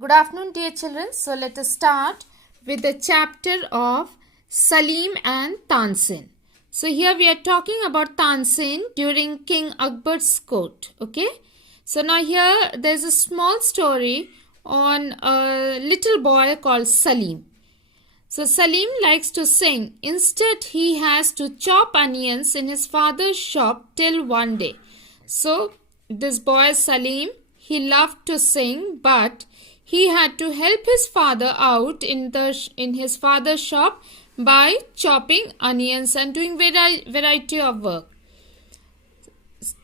Good afternoon, dear children. So let us start with the chapter of Salim and Tansin. So here we are talking about Tansin during King Akbar's court. Okay. So now here there is a small story on a little boy called Salim. So Salim likes to sing. Instead, he has to chop onions in his father's shop till one day. So this boy Salim, he loved to sing, but he had to help his father out in his father's shop by chopping onions and doing variety of work.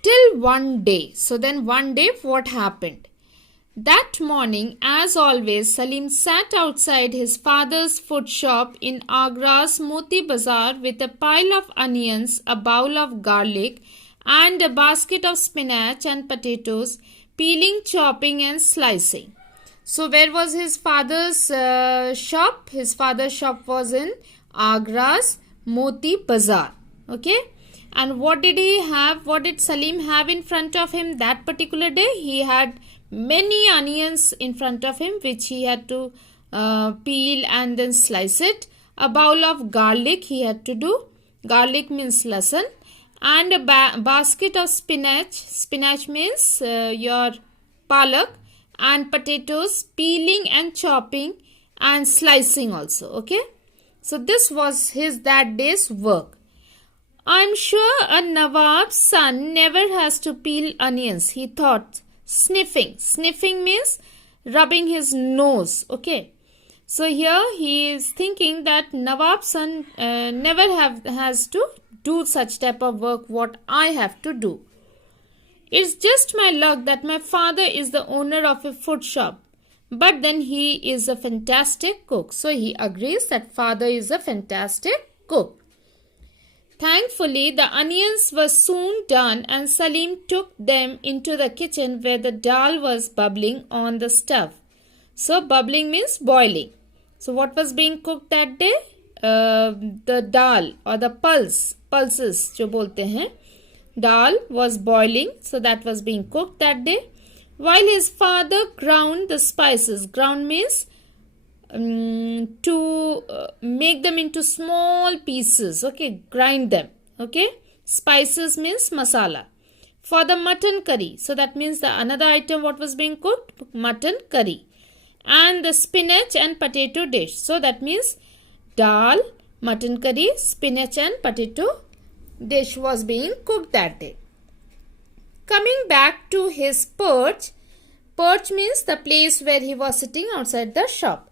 Till one day. So then one day what happened? That morning, as always, Salim sat outside his father's food shop in Agra's Moti Bazaar with a pile of onions, a bowl of garlic, and a basket of spinach and potatoes, peeling, chopping, and slicing. So, where was his father's shop? His father's shop was in Agra's Moti Bazaar. Okay. And what did he have? What did Salim have in front of him that particular day? He had many onions in front of him which he had to peel and then slice it. A bowl of garlic he had to do. Garlic means lasan. And a basket of spinach. Spinach means your palak. And potatoes, peeling and chopping and slicing also. Okay. So this was his that day's work. I'm sure a Nawab's son never has to peel onions, he thought, sniffing. Sniffing means rubbing his nose. Okay. So here he is thinking that Nawab's son never has to do such type of work what I have to do. It's just my luck that my father is the owner of a food shop. But then he is a fantastic cook. So he agrees that father is a fantastic cook. Thankfully, the onions were soon done and Salim took them into the kitchen where the dal was bubbling on the stove. So, bubbling means boiling. So, what was being cooked that day? The dal or the pulses, जो बोलते हैं. Dal was boiling, so that was being cooked that day. While his father ground the spices. Ground means to make them into small pieces. Okay, grind them. Okay, spices means masala. For the mutton curry, so that means the another item what was being cooked, mutton curry, and the spinach and potato dish. So that means dal, mutton curry, spinach and potato dish was being cooked that day. Coming back to his perch. Perch means the place where he was sitting outside the shop.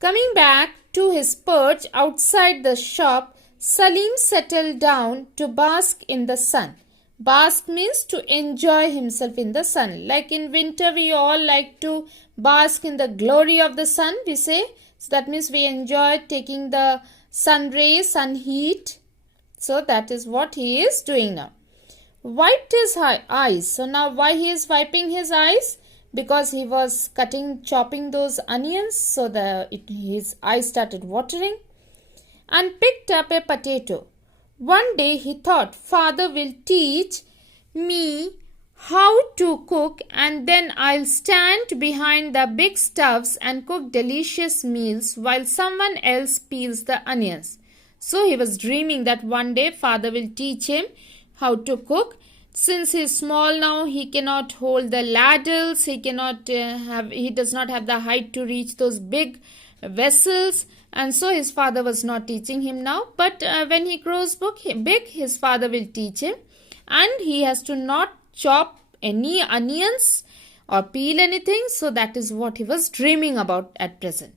Coming back to his perch outside the shop, Salim settled down to bask in the sun. Bask means to enjoy himself in the sun. Like in winter, we all like to bask in the glory of the sun, we say. So that means we enjoy taking the sun rays, sun heat. So that is what he is doing now. Wiped his eyes. So now why he is wiping his eyes? Because he was chopping those onions, so his eyes started watering, and picked up a potato. One day he thought, father will teach me how to cook and then I'll stand behind the big stoves and cook delicious meals while someone else peels the onions. So he was dreaming that one day father will teach him how to cook. Since he is small now, he cannot hold the ladles, he does not have the height to reach those big vessels, and so his father was not teaching him now. But when he grows big, his father will teach him, and he has to not chop any onions or peel anything. So that is what he was dreaming about at present.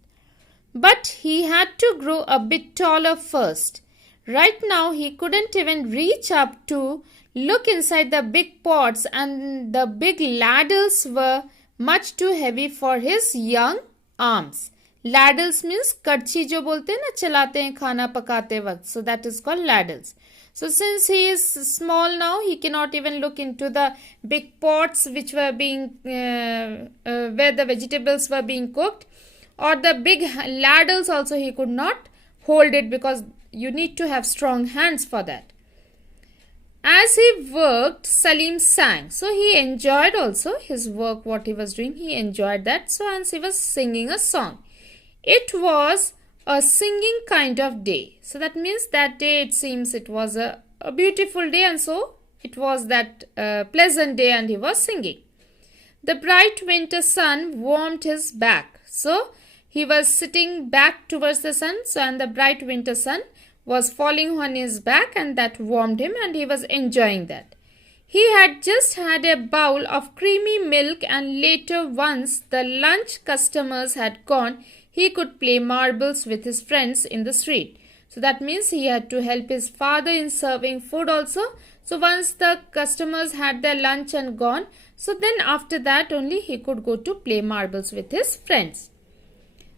But he had to grow a bit taller first. Right now, he couldn't even reach up to look inside the big pots, and the big ladles were much too heavy for his young arms. Ladles means कड़छी जो बोलते हैं ना चलाते हैं खाना पकाते वक्त. So that is called ladles. So since he is small now, he cannot even look into the big pots which were being where the vegetables were being cooked, or the big ladles also he could not hold it because you need to have strong hands for that. As he worked, Salim sang. So he enjoyed also his work, what he was doing. He enjoyed that. So hence he was singing a song. It was a singing kind of day. So that means that day it seems it was a beautiful day, and so it was that pleasant day, and he was singing. The bright winter sun warmed his back. So he was sitting back towards the sun. So and the bright winter sun was falling on his back, and that warmed him, and he was enjoying that. He had just had a bowl of creamy milk, and later, once the lunch customers had gone, he could play marbles with his friends in the street. So that means he had to help his father in serving food also. So once the customers had their lunch and gone, so then after that only he could go to play marbles with his friends.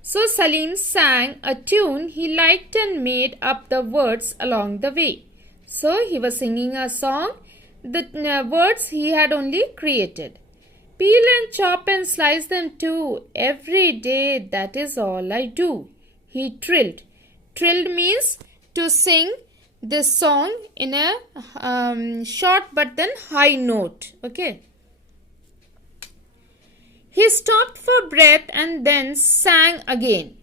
So Salim sang a tune he liked and made up the words along the way. So he was singing a song. The words he had only created. Peel and chop and slice them too. Every day that is all I do. He trilled. Trilled means to sing this song in a short but then high note. Okay. He stopped for breath and then sang again.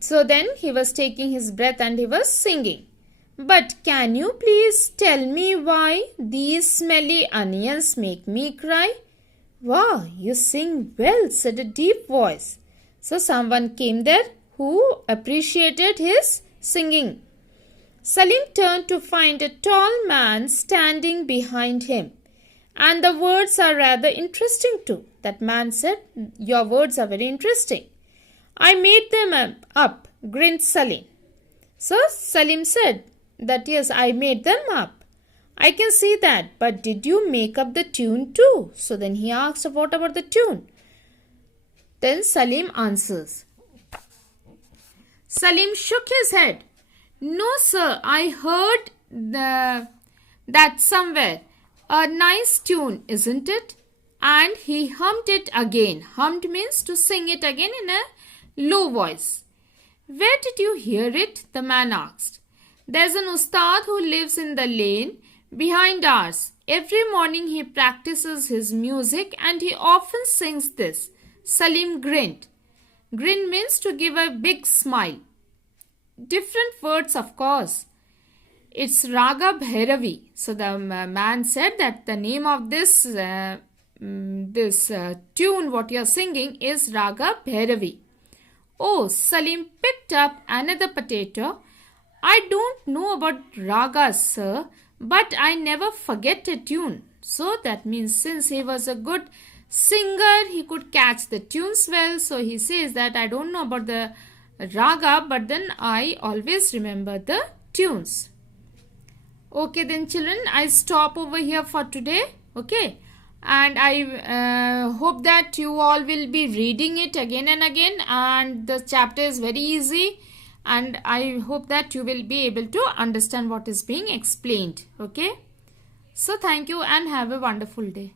So then he was taking his breath and he was singing. But can you please tell me why these smelly onions make me cry? Wow, you sing well, said a deep voice. So someone came there who appreciated his singing. Salim turned to find a tall man standing behind him. And the words are rather interesting too. That man said, your words are very interesting. I made them up, grinned Salim. So Salim said that yes, I made them up. I can see that, but did you make up the tune too? So then he asked, what about the tune? Then Salim answers. Salim shook his head. No, sir, I heard that somewhere. A nice tune, isn't it? And he hummed it again. Hummed means to sing it again in a low voice. Where did you hear it? The man asked. There's an ustad who lives in the lane behind ours. Every morning he practices his music and he often sings this. Salim grinned. Grin means to give a big smile. Different words, of course. It's Raga Bhairavi. So the man said that the name of this tune what you are singing is Raga Bhairavi. Oh, Salim picked up another potato. I don't know about ragas, sir, but I never forget a tune. So that means since he was a good singer, he could catch the tunes well. So he says that I don't know about the raga, but then I always remember the tunes. Okay then children, I stop over here for today. Okay. And I hope that you all will be reading it again and again. And the chapter is very easy. And I hope that you will be able to understand what is being explained. Okay. So thank you and have a wonderful day.